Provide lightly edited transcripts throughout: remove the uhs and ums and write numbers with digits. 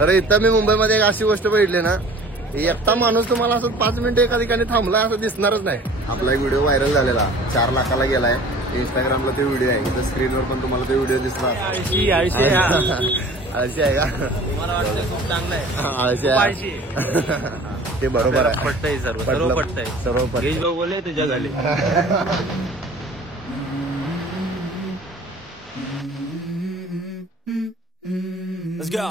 तर इथं मी मुंबईमध्ये एक अशी गोष्ट बघितली ना, एकटा माणूस तुम्हाला असं 5 मिनिटं एका ठिकाणी थांबला असं दिसणारच नाही. आपला एक व्हिडिओ व्हायरल झालेला 4 लाखाला गेलाय. इंस्टाग्रामला ते व्हिडिओ आहे. इथं स्क्रीनवर पण तुम्हाला ते व्हिडिओ दिसणार. आळशी आहे का? मला वाटतं खूप चांगलं आहे. आळशी आहे ते बरोबर आहे. पटतंय सर्व पटतंय. सर्व गेज भाऊ बोलले तुझ्या घाली. Let's go.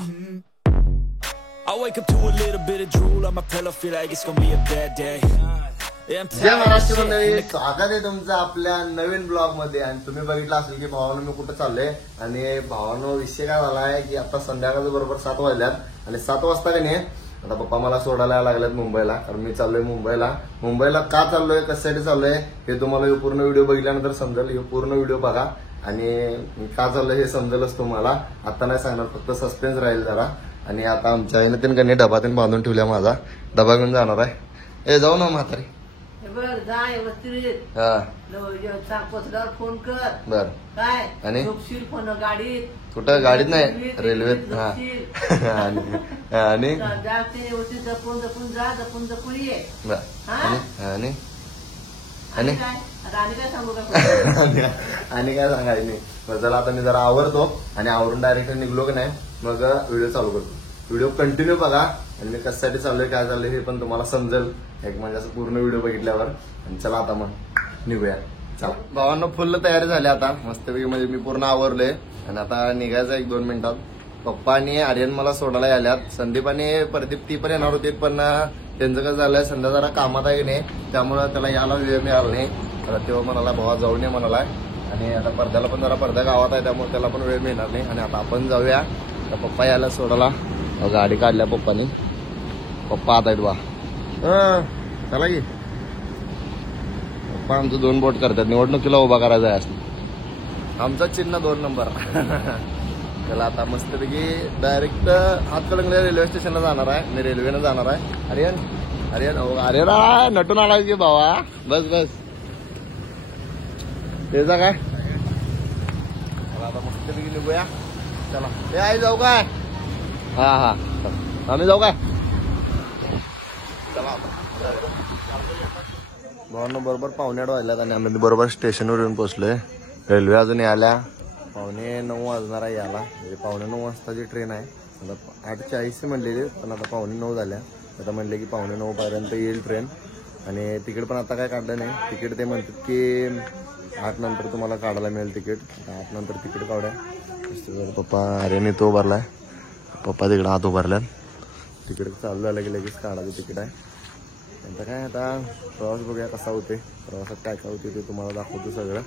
I wake up to a little bit of drool on my pillow, feel like it's gonna be a bad day. Yeah, I'm Jai tired of Maharashtra shit. मंडळी, स्वागत आहे तुमचं आपल्या नवीन ब्लॉग मध्ये. आणि तुम्ही बघितलं असेल की भावानं मी कुठं चाललोय. आणि भावानं विषय काय झालाय की आता संध्याकाळचं बरोबर 7 वाजल्यात आणि 7 वाजता का नाही आता पप्पा मला सोडायला लागल्यात मुंबईला. कारण मी चाललोय मुंबईला का चाललोय, कशासाठी चाललोय हे तुम्हाला हे पूर्ण व्हिडिओ बघितल्यानंतर समजेल. हे पूर्ण व्हिडिओ बघा आणि का चाललंय हे समजेलच तुम्हाला. आता नाही सांगणार, फक्त सस्पेन्स राहील जरा. आणि आता आमच्या आईने त्यांनी डबा त्यांनी बांधून ठेवल्या. माझा डबा घेऊन जाणार आहे. ए जाऊ ना म्हातारी. जा व्यवस्थित हा पोचल्यावर फोन कर. बर. काय आणि झोपशील फोन गाडीत कुठं गाडीत नाही, रेल्वेत. हा आणि व्यवस्थित जपून जपून जा, जपून जपून ये. बर. आणि आणि आणि काय आता आणि काय सांगू का? आणि काय सांगायचं नाही. मग चला आता मी जरा आवरतो आणि आवरून डायरेक्ट निघलो की नाही मग व्हिडिओ चालू करतो. व्हिडिओ कंटिन्यू बघा आणि मी कशासाठी चाललोय काय चाललंय हे पण तुम्हाला समजेल एक म्हणजे असं पूर्ण व्हिडिओ बघितल्यावर. आणि चला आता मग निघूया. चला भावांना फुल तयारी झाली आता मस्तपैकी. म्हणजे मी पूर्ण आवरलोय आणि आता निघायचं 1-2 मिनिटात. पप्पा आणि आर्यन मला सोडायला आल्यात. संदीप आणि प्रदीप ती पण येणार होती पण त्यांचं कसं झालंय संध्या जरा कामात आहे की नाही त्यामुळे त्याला यायला वेळ मिळाला नाही. तर तेव्हा म्हणाला भावा जाऊन ये म्हणालाय. आणि आता पडद्याला पण जरा पडदा गावात आहे त्यामुळे त्याला पण वेळ मिळणार नाही. आणि आता आपण जाऊया. तर पप्पा यायला सोडायला गाडी काढल्या पप्पानी. पप्पा आता आहेत बा. चला की पप्पा आमचं 2 बोट करतात. निवडणुकीला उभा करायचा आहे असं आमचा चिन्ह 2 नंबर. त्याला आता मस्तपैकी डायरेक्ट हातकलंगले रेल्वे स्टेशनला जाणार आहे. मी रेल्वेनं जाणार आहे. आर्यन नटून आला की भावा. बस त्याचा काय. चला आता मस्तपैकी निघूया. चला हे आई जाऊ काय. हा आम्ही जाऊ काय. चला भावांना बरोबर 8:15 वाजल्यात आणि आम्ही बरोबर स्टेशनवर येऊन पोहोचलोय. रेल्वे अजून यायला 8:45 वाजणार आहे याला. म्हणजे 8:45 वाजताची ट्रेन आहे. आता 8:40 म्हणलेली पण आता 8:45 झाल्या. आता म्हणले की 8:45 पर्यंत येईल ट्रेन. आणि तिकीट पण आता काय काढलं नाही. तिकीट ते म्हणतात की 8 नंतर तुम्हाला काढायला मिळेल तिकीट. 8 नंतर तिकीट काढूया. पप्पा अरे तो उभारलाय. पप्पा तिकडे हात उभारल्यात. तिकीट चालू झालं की लगेच काढायचं तिकीट आहे. नंतर काय आता प्रवास बघूया कसा होते. प्रवासात काय होते ते तुम्हाला दाखवतो सगळं.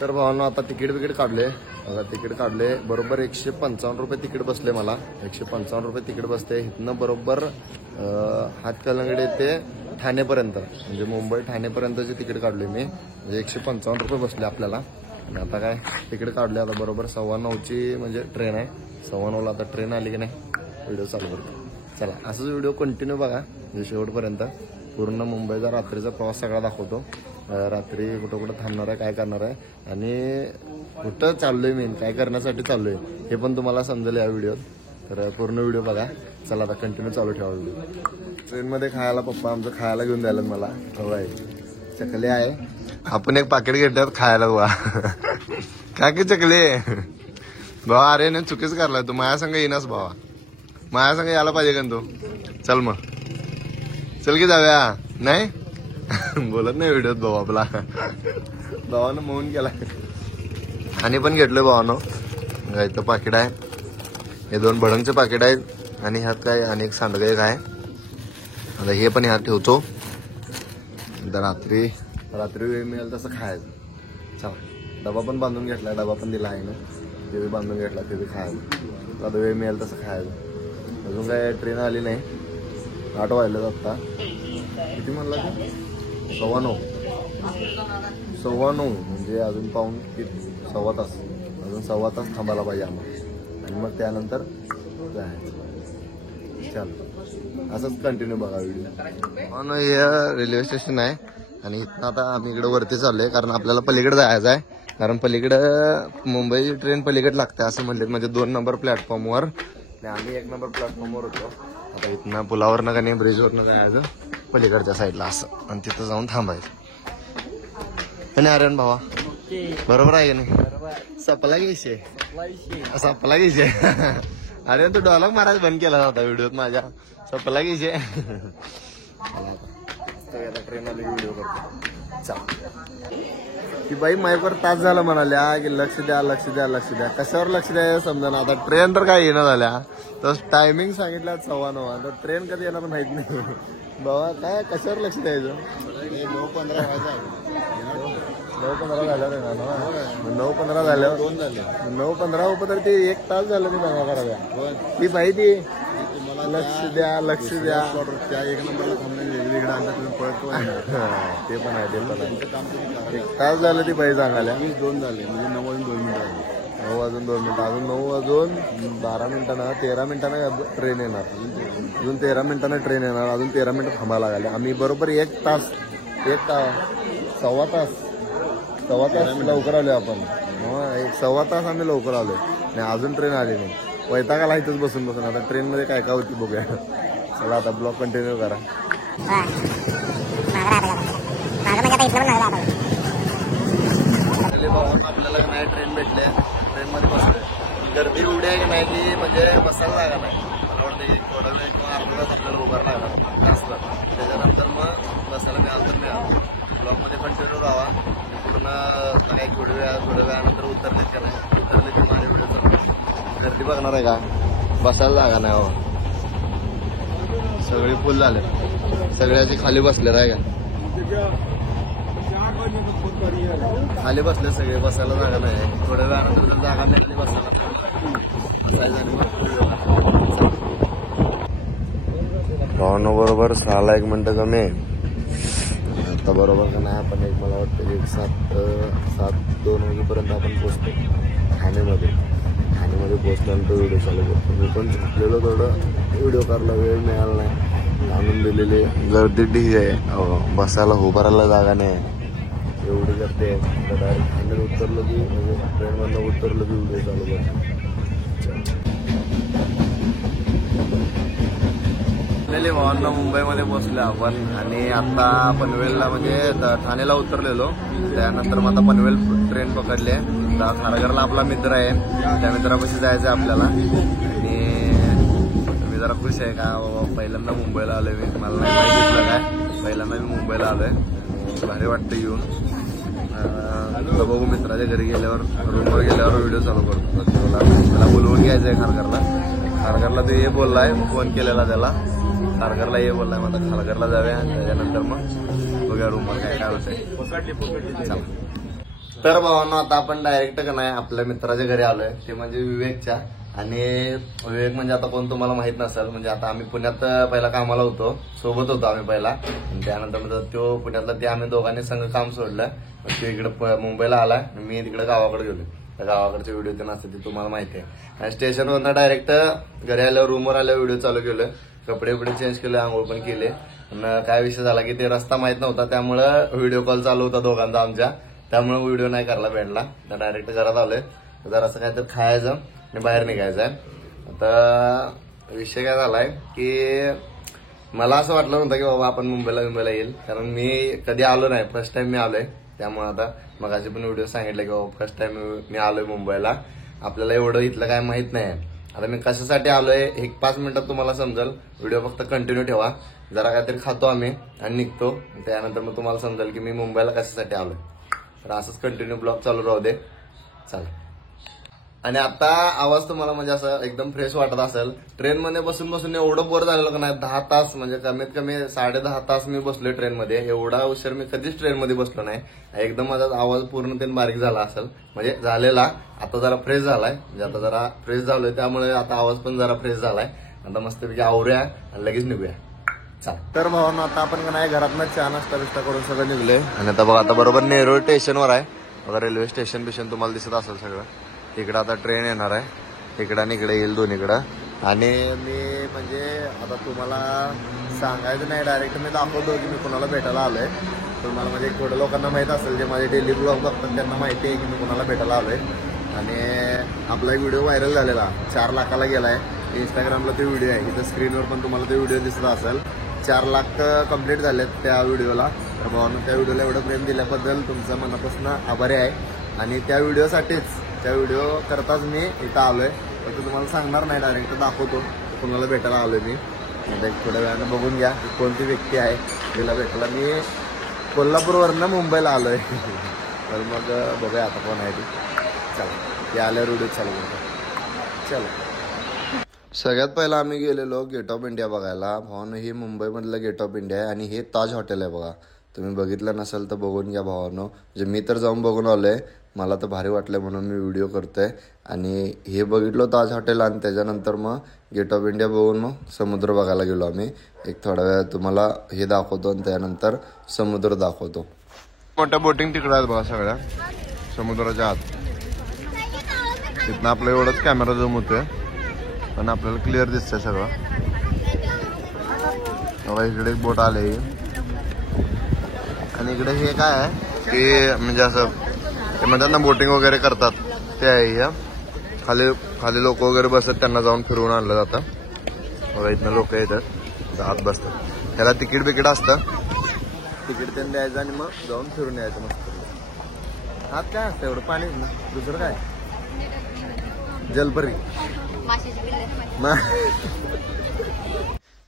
तर भावांनो आता तिकीट काढले. आता तिकीट काढले बरोबर 155 रुपये तिकीट बसले मला. 155 रुपये तिकीट बसते. इथनं बरोबर हातकलंगडे ते ठाणेपर्यंत म्हणजे मुंबई ठाणेपर्यंतचे तिकीट काढले मी. म्हणजे 155 रुपये बसले आपल्याला. आणि आता काय तिकीट काढले. आता बरोबर 9:15ची म्हणजे ट्रेन आहे. 9:15ला आता ट्रेन आली की नाही व्हिडिओ चालू करतो. चला असंच व्हिडिओ कंटिन्यू बघा म्हणजे शेवटपर्यंत. पूर्ण मुंबईचा रात्रीचा प्रवास सगळा दाखवतो. रात्री कुठं थांबणार आहे काय करणार आहे आणि कुठं चाललोय मी काय करण्यासाठी चाललोय हे पण तुम्हाला समजेल या व्हिडिओत. तर पूर्ण व्हिडिओ बघा. चला आता कंटिन्यू चालू ठेवा व्हिडिओ. ट्रेनमध्ये खायला पप्पा आमचं खायला घेऊन द्यायला मला हवं चकले आहे. आपण एक पाकिट घेतल्यात खायला बा. काय की चकले भावा. अरे नाही चुकीच करलाय तू. माझ्या संग येईनास भावा. माझ्या संग यायला पाहिजे का तू. चल मग चल की जाऊया. नाही बोलत नाही व्हिडिओत भाऊ आपला. भावानं मौन केलाय. आणि पण घेतलोय भावानं. इथं पाकिट आहे. हे 2 भडंगचे पाकिट आहेत आणि ह्यात काय अनेक सांडगं एक आहे. आता हे पण ह्यात ठेवतो. रात्री वेळ मिळेल तसं खायचं. चला डबा पण बांधून घेतला. डबा पण दिला आहे ना. ते बी बांधून घेतला ते बी खायचं. आता वेळ मिळेल तसं खायचं. अजून काय ट्रेन आली नाही. 8 वाजलेत आत्ता. किती म्हणला ते 9:15 म्हणजे अजून पाऊण 1.25 तास. अजून 1.25 तास थांबायला पाहिजे आम्हाला. आणि मग त्यानंतर जायचं. चल असंच कंटिन्यू बघा व्हिडिओ. हे रेल्वे स्टेशन आहे आणि इथं आता आम्ही इकडे वरती चाललोय कारण आपल्याला पलीकडे जायचं आहे. कारण पलीकडं मुंबई ट्रेन पलीकडे लागते असं म्हणले, म्हणजे 2 नंबर प्लॅटफॉर्मवर. आम्ही 1 नंबर प्लॅटफॉर्मवर होतो. आता इथनं पुलावरनं का नाही ब्रिजवरनं जायचं पलीकडच्या साईडला असं, आणि तिथं जाऊन थांबायचं. आणि आर्यन भावा बरोबर आहे की नाही? सपला घ्यायचे सपला घ्यायचे. अरे तू डॉलर मारायला बंद केला होता व्हिडिओत माझ्या. सपला घ्यायचे. ट्रेन आली व्हिडिओ करतो. चल ती बाई माईकवर तास झालं म्हणाल्या की लक्ष द्या लक्ष द्या लक्ष द्या. कशावर लक्ष द्या समजा ना. आता ट्रेन तर काय येणं झाल्या, तर टायमिंग सांगितलं 9:15. तर ट्रेन कधी येणार माहित नाही. बाबा काय कशावर लक्ष द्यायचं. 9:15 झालं ना. 9:15 झाल्यावर 2 झाले. 9:15 होतं तर ते 1 तास झालं ते बघा कराव्या. ती बाई ती लक्ष द्या लक्ष द्या. त्या 1 नंबरला वेगवेगळ्या अंदाज तुम्ही पळतो. ते पण आहे. ते पण आहे. 1 तास झालं ती बाई सांगायला. 2 झाले म्हणजे 9 वाजून 2 मिनिटं. 9 वाजून 2 मिनिटं. अजून 9 वाजून 12 मिनिटांना 13 मिनिटांना ट्रेन येणार. अजून 13 मिनिटांना ट्रेन येणार. अजून 13 मिनिटं थांबायला लागले. आम्ही बरोबर 1 तास सव्वा तास लवकर आलो आपण. 1 सव्वा तास आम्ही लवकर आलोय आणि अजून ट्रेन आली नाही. वैतागाला इथंच बसून आता ट्रेन मध्ये काय काय होती बघूया. चला आता ब्लॉग कंटिन्यू करा. आपल्याला नाही ट्रेन भेटले. ट्रेन मध्ये बसलोय. गर्दी एवढी आहे की नाही की म्हणजे बसायला लागा नाही. मला वाटतं की थोडा वेळ किंवा अर्धा तास आपल्याला उभार लागला असलं. त्याच्यानंतर मग बसायला मिळालं. ब्लॉग मध्ये कंटिन्यू राहा. पूर्ण काही थोड्या वेळानंतर उतरले का नाही. उतरले की माझे व्हिडिओ चालू. गर्दी बघणार आहे का. बसायला जागा नाही. हो सगळे फुल झाले. सगळ्याचे खाली बसले आहे का. खाली बसले सगळे. बसायला जागा नाही. थोड्या वेळानंतर जर जागा मिळाली बसायला बरोबर 6ला 1 मिनिटं कमी. आता बरोबर का नाही आपण मला वाटतं 7:02 वाजेपर्यंत आपण पोहोचतो ठाणेमध्ये. ठाणेमध्ये पोहोचल्यानंतर व्हिडिओ चालू करतो. मी पण झोपलेलो थोडं. व्हिडिओ करायला वेळ मिळाला नाही. आणून दिलेली गर्दी ढीग आहे. बसायला उभारायला जागा नाही. एवढी गर्दी आहे. डायरेक्ट ठाण्यात उतरलो की म्हणजे ट्रेनमधनं उतरलो की व्हिडिओ चालू करतो. भावांना मुंबईमध्ये पोहोचलो आपण. आणि आता पनवेलला म्हणजे ठाणेला उतरलेलो. त्यानंतर मग आता पनवेल ट्रेन पकडली आहे. खारघरला आपला मित्र आहे. त्या मित्रापाशी जायचं आहे आपल्याला. आणि मी जरा खुश आहे का बाबा पहिल्यांदा मुंबईला आलोय मी. मला नाही माहिती काय. पहिल्यांदा मी मुंबईला आलोय. भारी वाटतं येऊन. बघू मित्राच्या घरी गेल्यावर रूमवर गेल्यावर व्हिडिओ चालू करतो. त्याला बोलवून घ्यायचं आहे खारघरला. ते हे बोललाय. फोन केलेला त्याला. खारघरला ये बोललाय. मग आता खारघरला जाऊया. त्याच्यानंतर मग बघूया रूमवर काय काय होतंय. तर भावांनो आता आपण डायरेक्ट का नाही आपल्या मित्राच्या घरी आलोय. ते म्हणजे विवेकच्या. आणि विवेक म्हणजे आता कोण तुम्हाला माहित नसेल. म्हणजे आता आम्ही पुण्यात पहिला कामाला होतो. सोबत होतो आम्ही पहिला. आणि त्यानंतर तो पुण्यातला ते आम्ही दोघांनी संघ काम सोडलं. तो इकडे मुंबईला आला. मी तिकडे गावाकडे गेलो. त्या गावाकडचे व्हिडिओ ते नसते ते तुम्हाला माहिती आहे. आणि स्टेशनवरनं डायरेक्ट घरी आल्यावर रूमवर आल्यावर व्हिडिओ चालू केलं. कपडे चेंज केले. आंघोळ पण केले. आणि काय विषय झाला की ते रस्ता माहित नव्हता. त्यामुळं व्हिडिओ कॉल चालू होता दोघांचा आमच्या. त्यामुळे व्हिडिओ नाही करायला भेटला. तर डायरेक्ट घरात आलोय. जरा असं काहीतरी खायचं आणि बाहेर निघायचंय. आता विषय काय झालाय की मला असं वाटलं नव्हतं की बाबा आपण मुंबईला येईल. कारण मी कधी आलो नाही. फर्स्ट टाइम मी आलोय. त्यामुळे आता मगाशी पण व्हिडिओ सांगितलं की बाबा फर्स्ट टाइम मी आलोय मुंबईला. आपल्याला एवढं इथलं काय माहित नाही. आता मी कशासाठी आलोय 1-5 मिनिटात तुम्हाला समजेल. व्हिडिओ फक्त कंटिन्यू ठेवा. जरा काहीतरी खातो आम्ही आणि निघतो. त्यानंतर मग तुम्हाला समजेल की मी मुंबईला कशासाठी आलोय. तर असंच कंटिन्यू ब्लॉग चालू राहू दे. चला. आणि आता आवाज तुम्हाला म्हणजे असं एकदम फ्रेश वाटत असेल. ट्रेनमध्ये बसून एवढं बोर झालेलं का नाही. 10 तास म्हणजे कमीत कमी 10.5 तास मी बसलोय ट्रेनमध्ये. एवढा उशीर मी कधीच ट्रेनमध्ये बसलो नाही. एकदम माझा आवाज पूर्णतेने बारीक झाला असेल. म्हणजे झालेला. आता जरा फ्रेश झालाय. म्हणजे आता जरा फ्रेश झालोय. त्यामुळे आता आवाज पण जरा फ्रेश झालाय. आता मस्तपैकी आवरूया आणि लगेच निघूया. तर भावांनो आता आपण नाही घरातनं चहा नाश्ता बिस्टा करून सगळं निघले. आणि आता बघा आता बरोबर नेरूळ स्टेशनवर आहे. बघा रेल्वे स्टेशन तुम्हाला दिसत असेल सगळं. इकडं आता ट्रेन येणार आहे. इकडं आणि इकडे येईल दोन्हीकडं. आणि मी म्हणजे आता तुम्हाला सांगायचं नाही. डायरेक्ट मी दाखवतो की मी कुणाला भेटायला आलोय. तुम्हाला म्हणजे थोड्या लोकांना माहीत असेल, जे माझे डेली ब्लॉग बघतात त्यांना माहिती आहे की मी कोणाला भेटायला आलोय. आणि आपला एक व्हिडिओ व्हायरल झालेला 4 लाखाला गेलाय. इंस्टाग्रामला ते व्हिडिओ आहे, इथं स्क्रीनवर पण तुम्हाला ते व्हिडिओ दिसत असेल. 4 लाख कंप्लीट झालेत त्या व्हिडिओला. तर भावानं त्या व्हिडिओला एवढं प्रेम दिल्याबद्दल तुमचा मनापासून आभारी आहे. आणि त्या व्हिडिओसाठीच, त्या व्हिडिओ करताच मी इथं आलोय. फक्त तुम्हाला सांगणार नाही, डायरेक्ट दाखवतो कुणाला भेटायला आलोय मी. म्हणजे थोड्या वेळानं बघून घ्या कोणती व्यक्ती आहे तिला भेटायला. मी कोल्हापूरवरनं मुंबईला आलोय. तर मग बघूया आता कोण आहे ती. चला ते आल्यावर व्हिडिओ चालू करतो. चला सगळ्यात पहिला आम्ही गेलेलो गेट ऑफ इंडिया बघायला. भावानं हे मुंबईमधलं गेट ऑफ इंडिया आहे आणि हे ताज हॉटेल आहे बघा. तुम्ही बघितलं नसेल तर बघून घ्या भावानं. म्हणजे मी तर जाऊन बघून आलोय, मला तर भारी वाटलं म्हणून मी व्हिडिओ करतोय. आणि हे बघितलं ताज हॉटेल आणि त्याच्यानंतर मग गेट ऑफ इंडिया बघून मग समुद्र बघायला गेलो आम्ही. एक थोड्या वेळ तुम्हाला हे दाखवतो आणि त्यानंतर समुद्र दाखवतो. मोठ्या बोटिंग तिकडे आहेत बघा सगळ्या समुद्राच्या आत. तिथनं आपलं एवढंच कॅमेरा झूम होतोय पण आपल्याला क्लिअर दिसतंय सगळं. इकडे एक बोट आले आणि इकडे हे काय आहे की म्हणजे असं ते म्हणतात ना बोटिंग वगैरे करतात ते आहे. खाली खाली लोक वगैरे बसतात, त्यांना जाऊन फिरवून आणलं जातं बघा. इथनं लोक येतात आत बसतात. त्याला तिकीट बिकीट असतं, तिकीट त्यांनी द्यायचं आणि मग जाऊन फिरून यायचं मस्त. आत काय असतं एवढं पाणी ना, दुसरं काय जलपरी.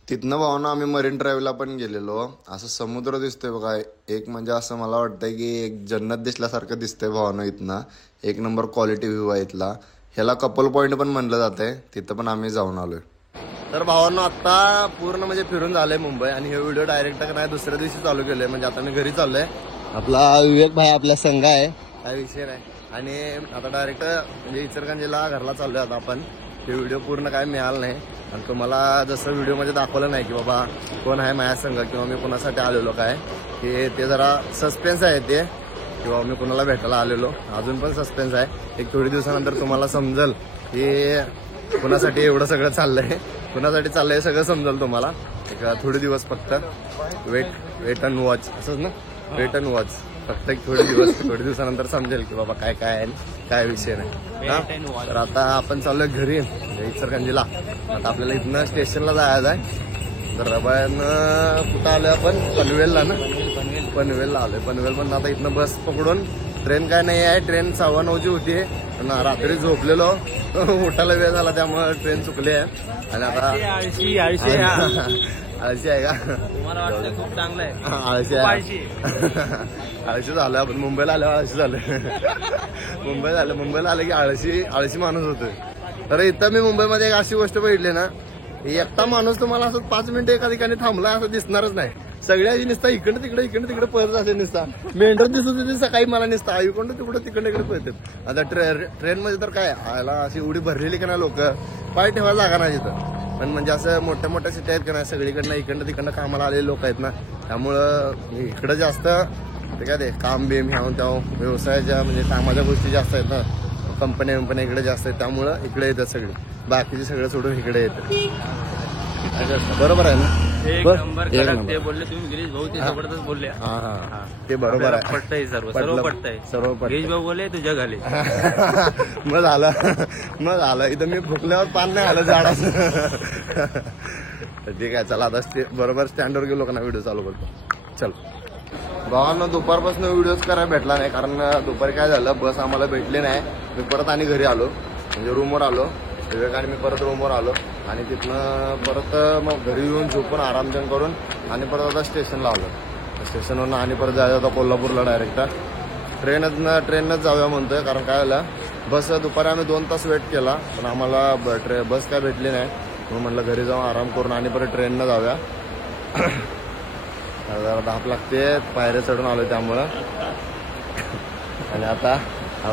तिथनं भावना आम्ही मरीन ड्राईव्हला पण गेलेलो. असं समुद्र दिसतोय बघा. एक म्हणजे असं मला वाटतंय की एक जन्नत दिसल्यासारखं दिसतंय भावना. इथनं एक नंबर क्वालिटी व्ह्यू आहे इथला. ह्याला कपल पॉईंट पण म्हणलं जातंय, तिथं पण आम्ही जाऊन आलोय. तर भावांनो आता पूर्ण म्हणजे फिरून झालंय मुंबई. आणि हे व्हिडिओ डायरेक्ट नाही दुसऱ्या दिवशी चालू केलंय. म्हणजे आता मी घरी चाललोय. आपला विवेक भाई आपल्या संघ आहे, काय विषय नाही. आणि आता डायरेक्ट म्हणजे इचलकरंजीला घरला चाललोय आता आपण. ते व्हिडिओ पूर्ण काय मिळालं नाही आणि तुम्हाला जसं व्हिडिओमध्ये दाखवलं नाही की बाबा कोण आहे माझ्या संघ किंवा मी कोणासाठी आलेलो काय, की ते जरा सस्पेन्स आहे ते, किंवा मी कोणाला भेटायला आलेलो अजून पण सस्पेन्स आहे. एक थोडी दिवसानंतर तुम्हाला समजेल की कुणासाठी एवढं सगळं चाललंय, कुणासाठी चाललंय सगळं समजेल तुम्हाला. एक थोडे दिवस फक्त वेट अँड वॉच, असंच ना, वेट अँड वॉच. फक्त एक थोडे दिवसानंतर समजेल की बाबा काय काय आहे काय विषय नाही. तर आता आपण चाललोय घरी इचलकरंजीला. आता आपल्याला इथनं स्टेशनला जायचं आहे. तर रबाळ्यानं कुठं आलोय आपण, पनवेलला ना, पनवेलला आलोय. पनवेल पण आता इथनं बस पकडून, ट्रेन काय नाही आहे. ट्रेन 9:15ची होती. रात्री झोपलेलो, उठायला वेळ झाला त्यामुळे ट्रेन चुकली आहे. आणि आता आळशी आहे का तुम्हाला वाटतं खूप चांगलं आहे. आळशी आहे. आळशी झालं आपण मुंबईला आल्यावर आळशी झालं. मुंबईला आलं की आळशी माणूस होतोय. तर इथं मी मुंबईमध्ये एक अशी गोष्ट बघितली ना, एकटा माणूस तुम्हाला असं 5 मिनिटं एका ठिकाणी थांबला असं दिसणारच नाही. सगळ्याची निसता इकडे तिकडे पळत असे निसता. मेंढर दिसत होते सकाळी मला निसता इकडं तिकडे पळतात. आता ट्रेनमध्ये तर काय आयला अशी उडी भरलेली का नाही, लोक पाय ठेवायला जागा नाही तिथं. पण म्हणजे असं मोठ्या सिटी आहेत का नाही, सगळीकडनं इकडनं तिकडनं कामाला आलेले लोक आहेत ना, त्यामुळं इकडं जास्त ते काय ते काम बिम ह्या त्या व्यवसायाच्या म्हणजे कामाच्या गोष्टी जास्त आहेत ना, कंपन्या इकडे जास्त आहेत. त्यामुळं इकडे येतात सगळे, बाकीचे सगळं सोडून इकडे येतात. बरोबर आहे ना. एक नंबर कडक ते बोलले तुम्ही गिरीश भाऊ, ते जबरदस्त बोलले. हा ते बरोबर आहे. पटतंय सर्व पटतंय. गिरीश भाऊ बोलले तुझ्या घाले. मग झालं इथं मी फुकल्यावर पान नाही आलं झाडाचं. ठीक आहे चला आता बरोबर स्टँडवर गेलो का ना व्हिडिओ चालू करतो. चल भावांना दुपारपासून व्हिडिओज करायला भेटला नाही, कारण दुपारी काय झालं बस आम्हाला भेटली नाही. मी परत आणि घरी आलो, म्हणजे रूमवर आलो. विवेकाने मी परत रूमवर आलो आणि तिथनं परत मग घरी येऊन झोपून आरामजन करून आणि परत आता स्टेशनला आलो. स्टेशनवरून आणि परत जायचं होता कोल्हापूरला डायरेक्ट. ट्रेननंच जाऊया म्हणतोय, कारण काय झालं बस दुपारी आम्ही 2 तास वेट केला पण आम्हाला बस काय भेटली नाही. म्हणून म्हटलं घरी जाऊन आराम करून आणि परत ट्रेननं जाऊया. जरा धाप लागते, पायऱ्या चढून आलो त्यामुळं. आणि आता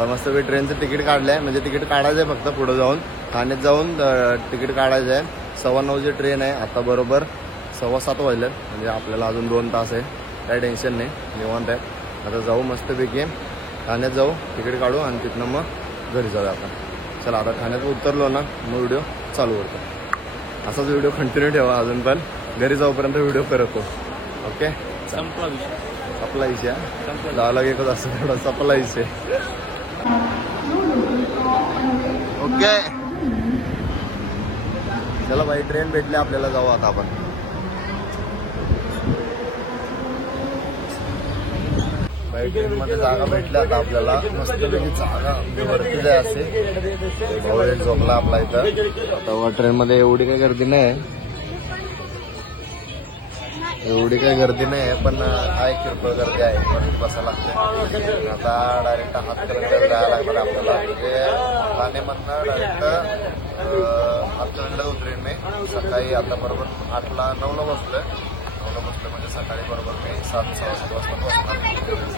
मस्त मी ट्रेनचं तिकीट काढलंय, म्हणजे तिकीट काढायचंय फक्त पुढे जाऊन ठाण्यात जाऊन तिकीट काढायचं आहे. 9:15ची ट्रेन आहे. आता बरोबर 7:15 वाजले, म्हणजे आपल्याला अजून 2 तास आहे. काही टेन्शन नाही, निवांत आहे. आता जाऊ मस्तपैकी ठाण्यात जाऊ, तिकीट काढू आणि तिथनं मग घरी जाऊया आपण. चला आता ठाण्यात उतरलो ना मग व्हिडिओ चालू करतो. असाच व्हिडिओ कंटिन्यू ठेवा अजून पण घरी जाऊपर्यंत व्हिडिओ करतो. ओके संपला विषय. आपला इशा डायलॉग एकच असतो थोडा सपला इशे ओके चला भाई ट्रेन भेटली आपल्याला जाऊ आता आपण भाई ट्रेन मध्ये जागा भेटली आता आपल्याला मस्तपैकी जागा वरती जाय असे भाऊ एक झोपला आपला इथं आता ट्रेन मध्ये एवढी काही गर्दी नाही पण आहे किरकोळ गर्दी आहे पण बसायला लागते आता डायरेक्ट हातकणंगल्याला जायला लागणार आपल्याला म्हणजे ठाणेमधनं डायरेक्ट हातकणंगल्याला उतरेन मी सकाळी आता बरोबर 9ला बसलोय म्हणजे सकाळी बरोबर मी 7:15 वाजता पोहोचणार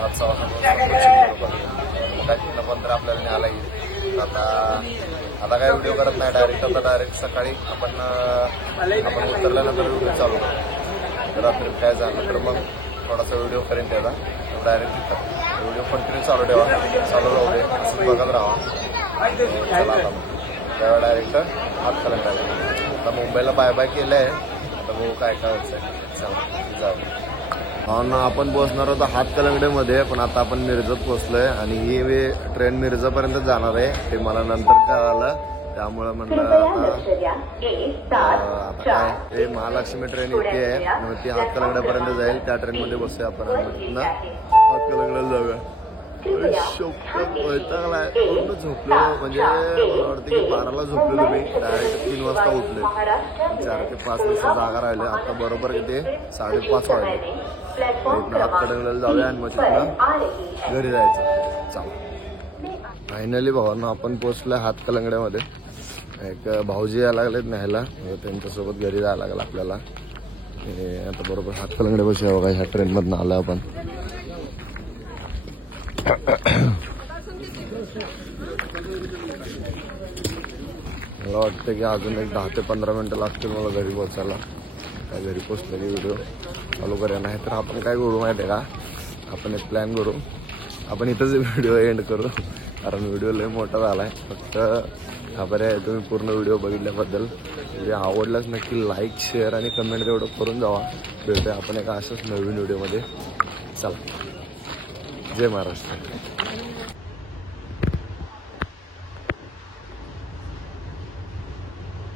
7:15 वाजता काय तिथनं 15 आपल्याला न्यायला येईल आता काय व्हिडिओ करत नाही डायरेक्ट सकाळी आपण उतरल्यानंतर व्हिडिओ चालू करू रात्री काय झालं तर मग थोडासा व्हिडिओ करेन त्याचा डायरेक्ट व्हिडिओ कंटिन्यू चालू ठेवा चालू राहू दे असं बघत राहा चला आता त्यावेळेला डायरेक्ट हातकणंगल्याला आता मुंबईला बाय केलंय आता बघू काय व्हायचंय चला जाऊ आपण पोहोचणार होतो हातकणंगल्यामध्ये पण आता आपण मिरजत पोहोचलोय आणि ही ट्रेन मिरजापर्यंत जाणार आहे ते मला नंतर कळालं त्यामुळे म्हणलं आता काय महालक्ष्मी ट्रेन इथे आहे ती हातकणंगल्यापर्यंत जाईल त्या ट्रेनमध्ये बसूया आपण हातकणंगल्याला जाऊया वैतागलाय पूर्ण झोपलो म्हणजे मला वाटतं की 12ला झोपलेलो मी डायरेक्ट 3 वाजता उठले 4 ते 5 वाजता जागा राहिले आता बरोबर किती 5:30 वाजले हातकणंगल्याला जाऊया आणि मग तिथनं घरी जायचं चला फायनली भावांना आपण पोहोचलोय हातकणंगल्यामध्ये एक भाऊजी यायला लागलेत न्यायला त्यांच्यासोबत घरी जायला लागलं आपल्याला आता बरोबर हातकणंगल्या बसूया बघा ह्या ट्रेनमधनं आलं आपण मला वाटतं की अजून एक 10 ते 15 मिनिटं लागतील मला घरी पोहोचायला काय घरी पोहोचलं की व्हिडिओ चालू करूया नाही तर आपण काय करू माहिती आहे का आपण एक प्लॅन करू आपण इथंच व्हिडिओ एंड करू कारण व्हिडिओ लय मोठा झालाय फक्त खबर आहे तुम्ही पूर्ण व्हिडिओ बघितल्याबद्दल म्हणजे आवडलाच नक्की लाईक शेअर आणि कमेंट तेवढं करून जावा भेटूया आपण एका अशाच नवीन व्हिडिओमध्ये चला जय महाराष्ट्र